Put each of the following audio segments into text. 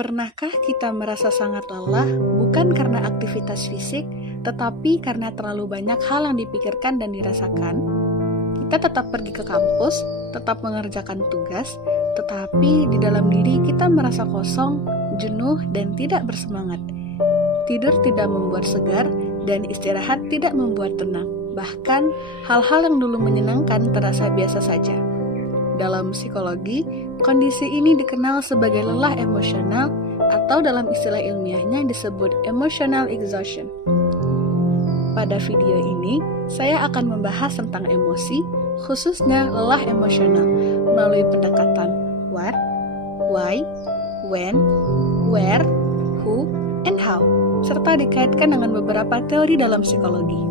Pernahkah kita merasa sangat lelah bukan karena aktivitas fisik, tetapi karena terlalu banyak hal yang dipikirkan dan dirasakan? Kita tetap pergi ke kampus, tetap mengerjakan tugas, tetapi di dalam diri kita merasa kosong, jenuh, dan tidak bersemangat. Tidur tidak membuat segar, dan istirahat tidak membuat tenang. Bahkan, hal-hal yang dulu menyenangkan terasa biasa saja. Dalam psikologi, kondisi ini dikenal sebagai lelah emosional atau dalam istilah ilmiahnya disebut emotional exhaustion. Pada video ini, saya akan membahas tentang emosi, khususnya lelah emosional, melalui pendekatan what, why, when, where, who, and how, serta dikaitkan dengan beberapa teori dalam psikologi.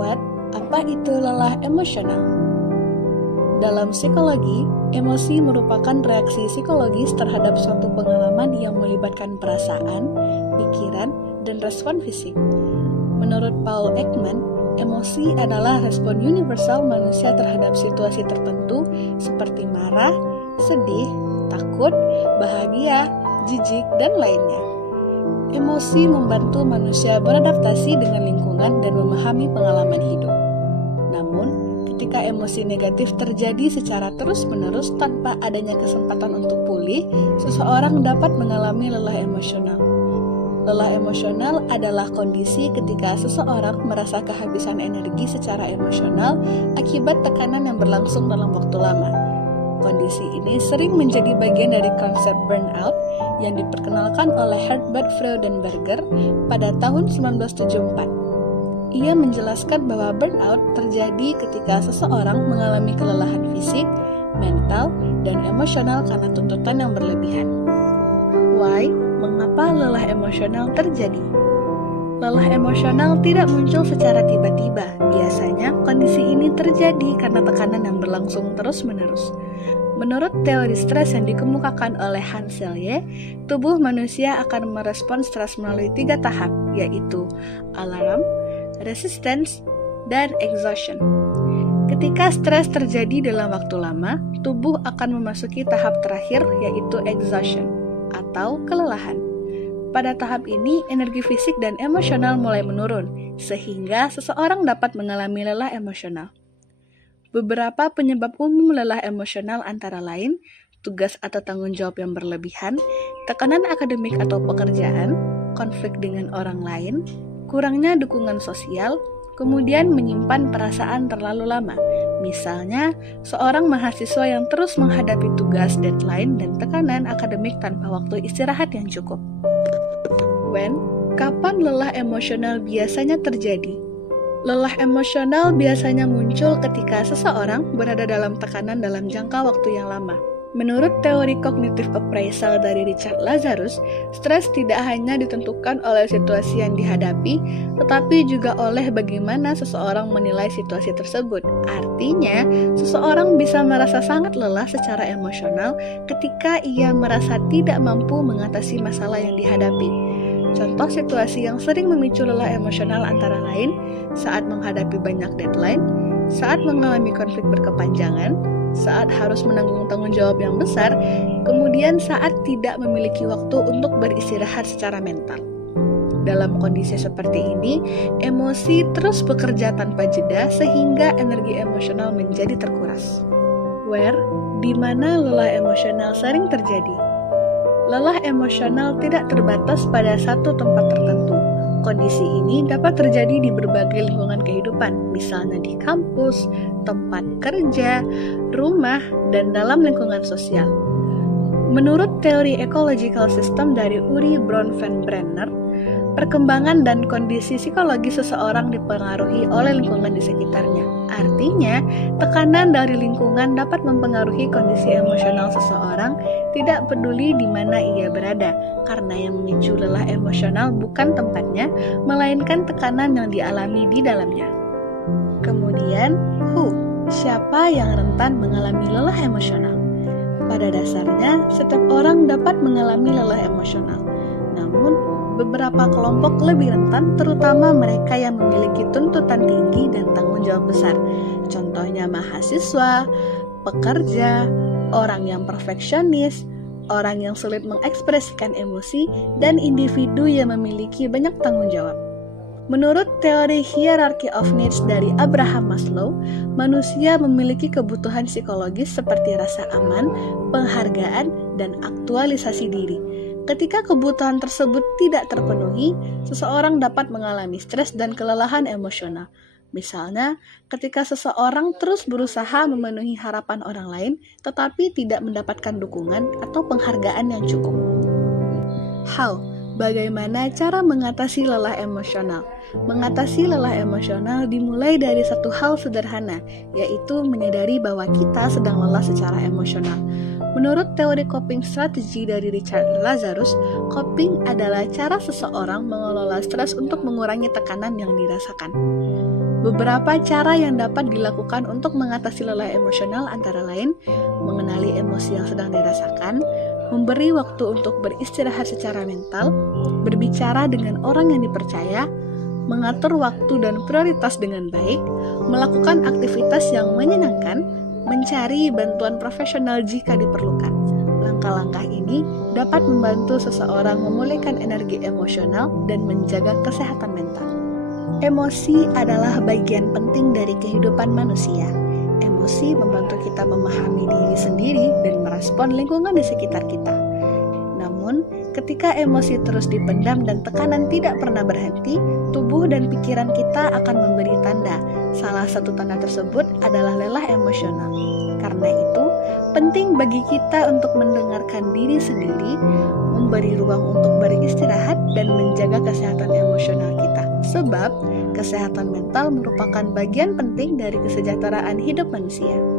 What? Apa itu lelah emosional? Dalam psikologi, emosi merupakan reaksi psikologis terhadap suatu pengalaman yang melibatkan perasaan, pikiran, dan respon fisik. Menurut Paul Ekman, emosi adalah respon universal manusia terhadap situasi tertentu seperti marah, sedih, takut, bahagia, jijik, dan lainnya. Emosi membantu manusia beradaptasi dengan lingkungan dan memahami pengalaman hidup. Namun, ketika emosi negatif terjadi secara terus-menerus tanpa adanya kesempatan untuk pulih, seseorang dapat mengalami lelah emosional. Lelah emosional adalah kondisi ketika seseorang merasa kehabisan energi secara emosional akibat tekanan yang berlangsung dalam waktu lama. Kondisi ini sering menjadi bagian dari konsep burnout yang diperkenalkan oleh Herbert Freudenberger pada tahun 1974. Ia menjelaskan bahwa burnout terjadi ketika seseorang mengalami kelelahan fisik, mental, dan emosional karena tuntutan yang berlebihan. Why? Mengapa lelah emosional terjadi? Lelah emosional tidak muncul secara tiba-tiba. Biasanya, kondisi ini terjadi karena tekanan yang berlangsung terus-menerus. Menurut teori stres yang dikemukakan oleh Hans Selye, tubuh manusia akan merespons stres melalui 3 tahap, yaitu alarm, resistance, dan exhaustion. Ketika stres terjadi dalam waktu lama, tubuh akan memasuki tahap terakhir, yaitu exhaustion atau kelelahan. Pada tahap ini, energi fisik dan emosional mulai menurun, sehingga seseorang dapat mengalami lelah emosional. Beberapa penyebab umum lelah emosional antara lain, tugas atau tanggung jawab yang berlebihan, tekanan akademik atau pekerjaan, konflik dengan orang lain, kurangnya dukungan sosial, kemudian menyimpan perasaan terlalu lama. Misalnya, seorang mahasiswa yang terus menghadapi tugas, deadline, dan tekanan akademik tanpa waktu istirahat yang cukup. When? Kapan lelah emosional biasanya terjadi? Lelah emosional biasanya muncul ketika seseorang berada dalam tekanan dalam jangka waktu yang lama. Menurut teori cognitive appraisal dari Richard Lazarus, stres tidak hanya ditentukan oleh situasi yang dihadapi, tetapi juga oleh bagaimana seseorang menilai situasi tersebut. Artinya, seseorang bisa merasa sangat lelah secara emosional ketika ia merasa tidak mampu mengatasi masalah yang dihadapi. Contoh situasi yang sering memicu lelah emosional antara lain saat menghadapi banyak deadline, saat mengalami konflik berkepanjangan, saat harus menanggung tanggung jawab yang besar, kemudian saat tidak memiliki waktu untuk beristirahat secara mental. Dalam kondisi seperti ini, emosi terus bekerja tanpa jeda sehingga energi emosional menjadi terkuras. Where? Di mana lelah emosional sering terjadi? Lelah emosional tidak terbatas pada satu tempat tertentu. Kondisi ini dapat terjadi di berbagai lingkungan kehidupan, misalnya di kampus, tempat kerja, rumah, dan dalam lingkungan sosial. Menurut teori ecological system dari Uri Bronfenbrenner, perkembangan dan kondisi psikologi seseorang dipengaruhi oleh lingkungan di sekitarnya. Artinya, tekanan dari lingkungan dapat mempengaruhi kondisi emosional seseorang, tidak peduli di mana ia berada, karena yang memicu lelah emosional bukan tempatnya, melainkan tekanan yang dialami di dalamnya. Kemudian, who? Siapa yang rentan mengalami lelah emosional? Pada dasarnya, setiap orang dapat mengalami lelah emosional. Namun, beberapa kelompok lebih rentan, terutama mereka yang memiliki tuntutan tinggi dan tanggung jawab besar. Contohnya mahasiswa, pekerja, orang yang perfeksionis, orang yang sulit mengekspresikan emosi, dan individu yang memiliki banyak tanggung jawab. Menurut teori hierarchy of needs dari Abraham Maslow, manusia memiliki kebutuhan psikologis seperti rasa aman, penghargaan, dan aktualisasi diri. Ketika kebutuhan tersebut tidak terpenuhi, seseorang dapat mengalami stres dan kelelahan emosional. Misalnya, ketika seseorang terus berusaha memenuhi harapan orang lain, tetapi tidak mendapatkan dukungan atau penghargaan yang cukup. How? Bagaimana cara mengatasi lelah emosional? Mengatasi lelah emosional dimulai dari satu hal sederhana, yaitu menyadari bahwa kita sedang lelah secara emosional. Menurut teori coping strategy dari Richard Lazarus, coping adalah cara seseorang mengelola stres untuk mengurangi tekanan yang dirasakan. Beberapa cara yang dapat dilakukan untuk mengatasi lelah emosional antara lain mengenali emosi yang sedang dirasakan, memberi waktu untuk beristirahat secara mental, berbicara dengan orang yang dipercaya, mengatur waktu dan prioritas dengan baik, melakukan aktivitas yang menyenangkan, mencari bantuan profesional jika diperlukan. Langkah-langkah ini dapat membantu seseorang memulihkan energi emosional dan menjaga kesehatan mental. Emosi adalah bagian penting dari kehidupan manusia. Emosi membantu kita memahami diri sendiri dan merespon lingkungan di sekitar kita. Namun, ketika emosi terus dipendam dan tekanan tidak pernah berhenti, tubuh dan pikiran kita akan memberi tanda. Salah satu tanda tersebut adalah lelah emosional. Karena itu, penting bagi kita untuk mendengarkan diri sendiri, memberi ruang untuk beristirahat, dan menjaga kesehatan emosional kita. Sebab, kesehatan mental merupakan bagian penting dari kesejahteraan hidup manusia.